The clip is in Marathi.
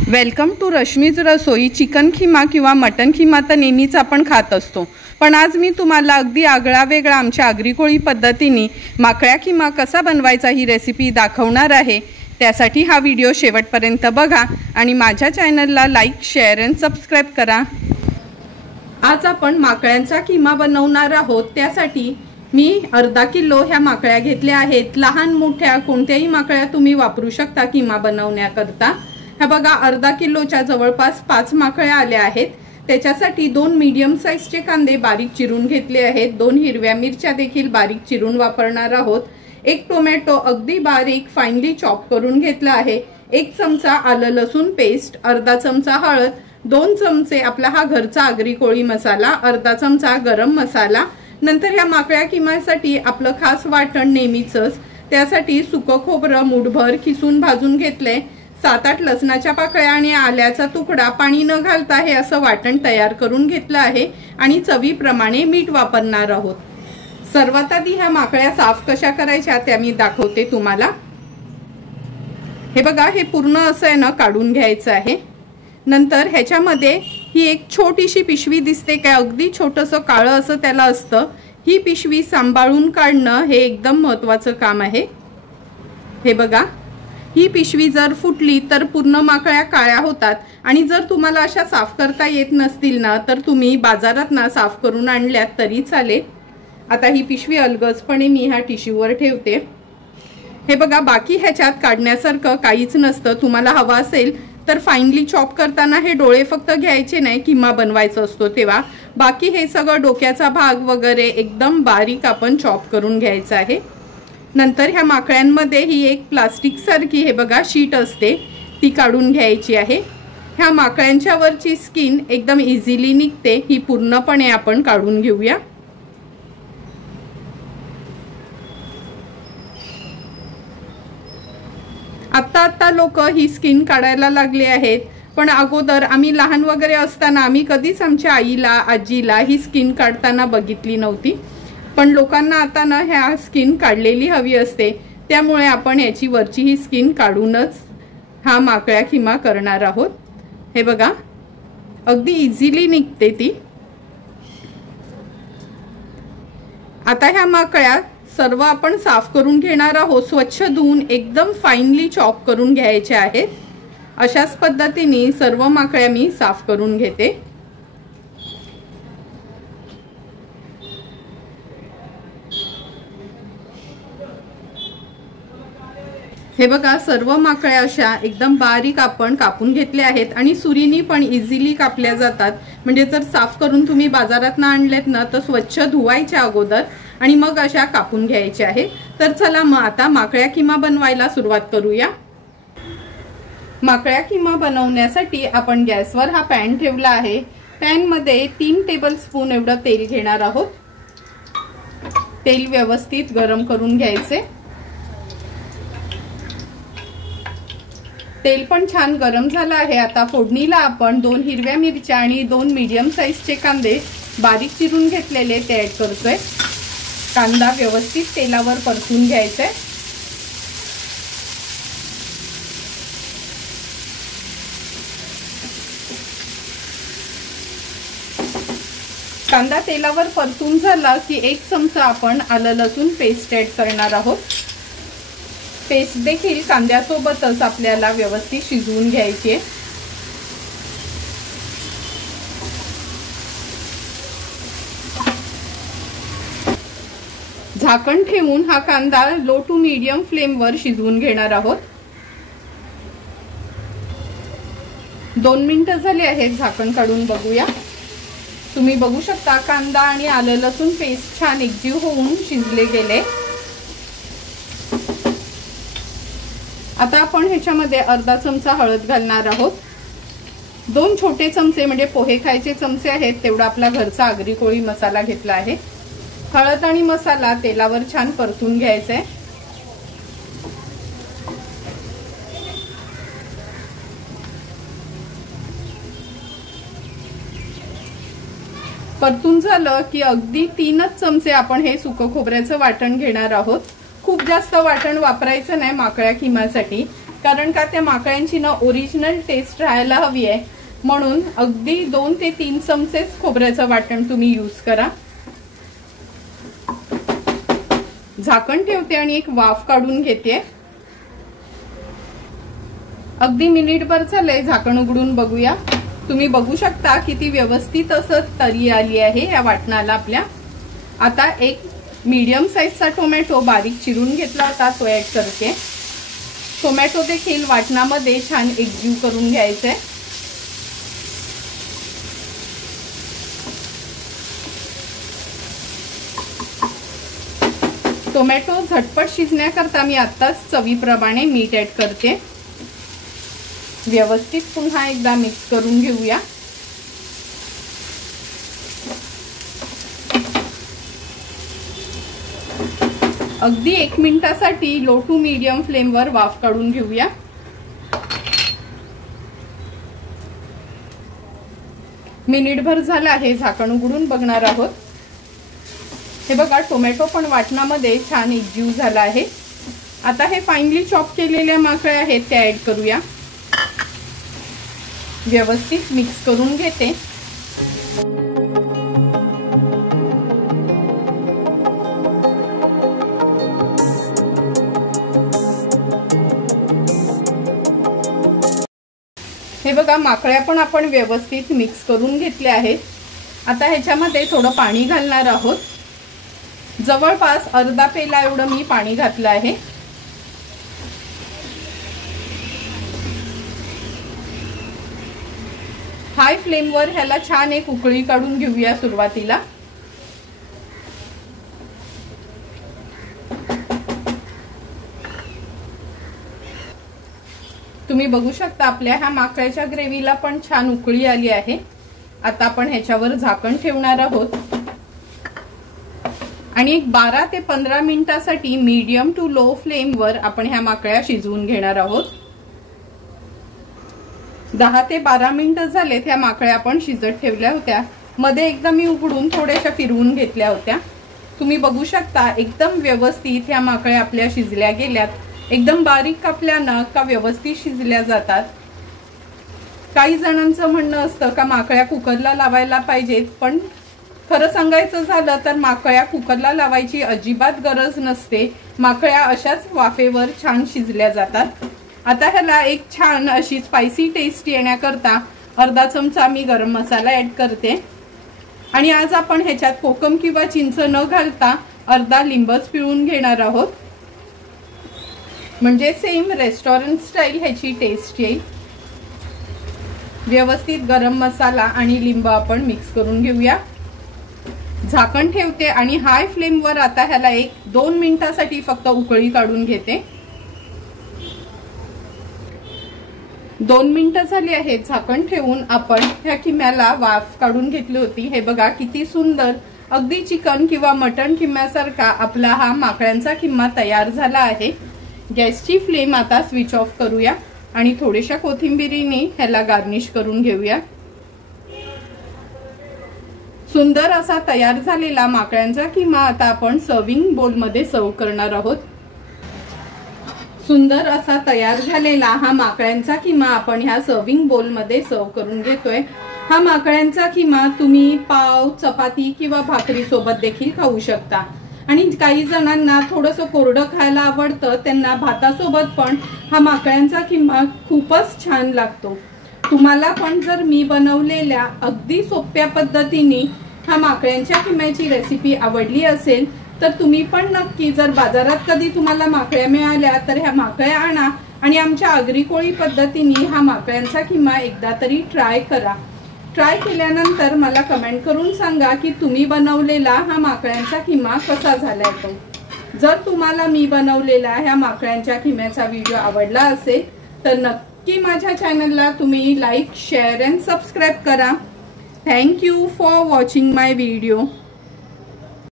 Welcome to Rashmi's Rasoi. Chicken keema किंवा मटन खिमा तर नेहमीच आपण खात असतो, पण आज मी तुम्हाला अगदी आगळा वेगळा आमच्या आगरी कोळी पद्धतीने माकळ्या खिमा कसा बनवायचा ही रेसिपी दाखवणार आहे। त्यासाठी हा व्हिडिओ शेवटपर्यंत बघा आणि माझ्या चॅनलला लाईक, शेअर आणि सबस्क्राइब करा। आज आपण माकळ्यांचा खिमा बनवणार आहोत। त्यासाठी मी अर्धा किलो ह्या माकळ्या घेतल्या आहेत। लहान मोठ्या कोणत्याही माकळ्या तुम्ही वापरू शकता खिमा बनवण्याकरता। हा बघा, अर्धा किलोच्या जवळपास 5 माकळ्या आल्या आहेत। त्याच्यासाठी 2 मीडियम साइजचे कांदे बारीक चिरून घेतले आहेत। 2 हिरव्या मिरच्या देखील बारीक चिरून वापरणार आहोत। 1 टोमॅटो अगदी बारीक फाइनली चॉप करून घेतला आहे। 1 चमचा आलं लसूण पेस्ट, अर्धा चमचा हळद, 2 चमचे आपला हा घरचा आगरी कोळी मसाला, अर्धा चमचा गरम मसाला। नंतर ह्या माकळ्या किमासाठी आपलं खास वाटण नेहमीचंच, त्यासाठी सुकं खोबरं मुठभर खिसून भाजून घेतले। 7-8 लसणाच्या पाकळ्या आणि आल्याचा तुकडा पाणी न घालता हे असं वाटण तयार करून घेतलं आहे आणि चवीप्रमाणे मीठ वापरणार आहोत। सर्वात आधी ह्या माकळ्या साफ कशा करायच्या त्या मी दाखवते तुम्हाला। हे बघा, हे पूर्ण असं आहे ना काढून घ्यायचं आहे। नंतर ह्याच्यामध्ये ही एक छोटीशी पिशवी दिसते काय, अगदी छोटंसं काळं असं त्याला असतं। ही पिशवी सांभाळून काढणं हे एकदम महत्त्वाचं काम आहे। हे बघा, ही पिशवी जर फुटली तर पूर्ण माकळ्या काळ्या होतात आणि जर तुम्हाला अशा साफ करता येत नसतील ना तर तुम्ही बाजारात ना साफ करून आणल्यात तरी चालेल। आता ही पिशवी अलगदपणे मी ह्या टिश्यूवर ठेवते। हे बघा, बाकी ह्याच्यात काढण्यासारखं काहीच नसतं। तुम्हाला हवा असेल तर फाइनली चॉप करताना हे डोळे फक्त घ्यायचे नाही, किमा बनवायचं असतो तेव्हा। बाकी हे सगळं डोक्याचा भाग वगैरे एकदम बारीक आपण चॉप करून घ्यायचं आहे। नंतर ह्या माकळ्यांमध्ये ही एक प्लास्टिक सारखी हे बघा शीट असते, ती काढून घ्यायची आहे। ह्या माकळ्यांच्या वरची स्किन एकदम इझिली निघते, ही पूर्णपणे आपण काढून घेऊया। आता लोक ही स्किन काढायला लागले आहेत, पण अगोदर आम्ही लहान वगैरे असताना आम्ही कधीच आमच्या आईला आजीला ही स्किन काढताना बघितली नव्हती। पण लोकांना आता ना ह्या स्किन काढलेली हवी असते, त्यामुळे आपण याची वरची ही स्किन काढूनच हा माकळ्या खिमा करणार आहोत। हे बघा, अगदी इझिली निघते ती। आता ह्या माकळ्या सर्व आपण साफ करून घेणार आहोत। स्वच्छ धुवून एकदम फाइनली चॉप करून घ्यायच्या आहेत। अशाच पद्धतीने सर्व माकळ्या मी साफ करून घेते। हे बघा, सर्व माकळ्या अशा एकदम बारीक आपण कापून घेतल्या आहेत आणि सुरीनी पण इझिली कापल्या जातात। म्हणजे जर साफ करून तुम्ही बाजारात ना आणलेत ना तर स्वच्छ धुवायच्या अगोदर आणि मग अशा कापून घ्यायच्या आहेत। तर चला मग आता माकळ्या खिमा बनवायला सुरुवात करूया। माकळ्या खिमा बनवण्यासाठी आपण गॅसवर हा पॅन ठेवला आहे। पॅन मध्ये 3 टेबलस्पून एवढं तेल घेणार आहोत। तेल व्यवस्थित गरम करून घ्यायचे। तेल पण छान गरम झालं आहे। आता फोडणीला आपण 2 हिरव्या मिरच्या आणि 2 मीडियम साइजचे कांदे बारीक चिरून घेतलेले ते ऍड करतोय। कांदा व्यवस्थित तेलावर परतून घ्यायचा आहे। कांदा तेलावर परतून झाला की 1 चमचा आपण आलं लसूण पेस्ट ऍड करणार आहोत। पेस्ट देखील कांद्यासोबतच आपल्याला व्यवस्थित शिजवून घ्यायची आहे। झाकण ठेवून हा कांदा लो टू मीडियम फ्लेमवर शिजवून घेणार आहोत। 2 मिनिटं झाली आहेत, झाकण काढून बघूया। तुम्ही बघू शकता कांदा आणि आलं लसूण पेस्ट छान एकजीव होऊन शिजले गेले। आता आपण ह्याच्यामध्ये अर्धा चमचा हळद घालणार आहोत। 2 छोटे चमचे म्हणजे पोहे खायचे चमचे आहेत तेवढा आपला घरचा आगरी कोळी मसाला घेतला आहे। हळद आणि मसाला तेलावर छान परतून घ्यायचा आहे। परतून झालं की अगदी 3च चमचे आपण हे सुकं खोबऱ्याचं वाटण घेणार आहोत। खूप जास्त वाटण वापरायचं नाही माकळ्या खिमासाठी, कारण का त्या माकळ्यांची ना ओरिजिनल टेस्ट राहायला हवी आहे, म्हणून अगदी 2 ते 3 चमचेच खोबऱ्याचं वाटण तुम्ही यूज करा। झाकण ठेवते आणि एक वाफ काढून घेते। अगदी मिनिटभर झाले, झाकण उघडून बघूया। तुम्ही बघू शकता किती व्यवस्थित असं तरी आली आहे या वाटणाला आपल्या। आता एक मीडियम साईजचा टोमॅटो बारीक चिरून घेतला होता तो ऍड करते। टोमॅटो देखील वाटणामध्ये छान एकजीव करून घ्यायचे। टोमॅटो झटपट शिजण्याकरता मी आत्ताच चवीप्रमाणे मीठ ऍड करते। व्यवस्थित पुन्हा एकदा मिक्स करून घेऊया। अगदी 1 मिनिटासाठी लो टू मीडियम फ्लेमवर वाफ काढून घेऊया। मिनिटभर झाला आहे, झाकण उघडून बघणार आहोत। हे बघा, टोमॅटो पण वाटणामध्ये छान एकजीव झाला आहे। आता हे फाइनली चॉप केलेल्या माकळ्या आहेत त्या ऍड करूया। व्यवस्थित मिक्स करून घेते। हे बघा, माकळ्या पण आपण व्यवस्थित मिक्स करून घेतल्या आहेत। आता ह्याच्यामध्ये थोडं पाणी घालणार आहोत। जवळपास अर्धा पेला एवढं मी पाणी घातलं आहे। हाय फ्लेमवर ह्याला छान एक उकळी काढून घेऊया सुरुवातीला। तुम्ही बघू शकता आपल्या ह्या माकळ्याच्या ग्रेव्हीला पण छान उकळी आली आहे। आता आपण ह्याच्यावर झाकण ठेवणार आहोत आणि एक 12 ते 15 मिनिटासाठी मीडियम टू लो फ्लेमवर आपण ह्या माकळ्या शिजवून घेणार आहोत। 10 ते 12 मिनिटं झालेत, ह्या माकळ्या आपण शिजत ठेवल्या होत्या। मध्ये एकदा मी उघडून थोड्याशा फिरवून घेतल्या होत्या। तुम्ही बघू शकता एकदम व्यवस्थित ह्या माकळ्या आपल्या शिजल्या गेल्यात। एकदम बारीक कापल्या ना का व्यवस्थित शिजल्या जातात। काही जणांचं म्हणणं असतं का माकळ्या कुकरला लावायला पाहिजेत, पण खरं सांगायचं झालं तर माकळ्या कुकरला लावायची अजिबात गरज नसते। माकळ्या अशाच वाफेवर छान शिजल्या जातात। आता ह्याला एक छान अशी स्पायसी टेस्ट येण्याकरता अर्धा चमचा मी गरम मसाला ऍड करते आणि आज आपण ह्याच्यात कोकम किंवा चिंच न घालता अर्धा लिंबच पिळून घेणार आहोत, म्हणजे सेम रेस्टॉरंट स्टाईल ह्याची टेस्ट येईल। व्यवस्थित गरम मसाला आणि लिंब आपण मिक्स करून घेऊया। झाकण ठेवते आणि हाय फ्लेमवर आता ह्याला 1-2 मिनिटासाठी फक्त उकळी काढून घेते। 2 मिनिटं झाली आहेत, झाकण ठेवून आपण ह्या किम्याला वाफ काढून घेतली होती। हे बघा किती सुंदर, अगदी चिकन किंवा मटण किम्यासारखा आपला हा माकळ्यांचा किम्मा तयार झाला आहे। गॅसची फ्लेम आता स्विच ऑफ करूया आणि थोड्याशा कोथिंबीरीने ह्याला गार्निश करून घेऊया। सुंदर असा तयार झालेला माकळ्यांचा किमा आता आपण सर्विंग बोल मध्ये सर्व करणार आहोत। सुंदर असा तयार झालेला हा माकळ्यांचा किमा आपण ह्या सर्विंग बोल मध्ये सर्व करून घेतोय। हा माकळ्यांचा किमा तुम्ही पाव, चपाती किंवा भाकरी सोबत देखील खाऊ शकता आणि काही जणांना थोडंसं कोरडं खायला आवडतं, त्यांना भातासोबत पण हा माकळ्यांचा किमा खूपच छान लागतो। तुम्हाला पण जर मी बनवलेल्या अगदी सोप्या पद्धतीने हा माकळ्यांच्या किम्याची रेसिपी आवडली असेल तर तुम्ही पण नक्की, जर बाजारात कधी तुम्हाला माकळ्या मिळाल्या तर ह्या माकळ्या आणा आणि आमच्या आगरी कोळी पद्धतीने हा माकळ्यांचा किमा एकदा तरी ट्राय करा। ट्राय केल्यानंतर मला कमेंट करून सांगा की तुम्ही बनवलेला हा माकळ्यांचा किमा कसा झालाय तो। जर तुम्हाला मी बनवलेला ह्या माकळ्यांच्या किम्याचा व्हिडिओ आवडला असेल तर नक्की माझ्या चॅनलला तुम्ही लाईक, शेअर अँड सबस्क्राईब करा। Thank you for watching my video.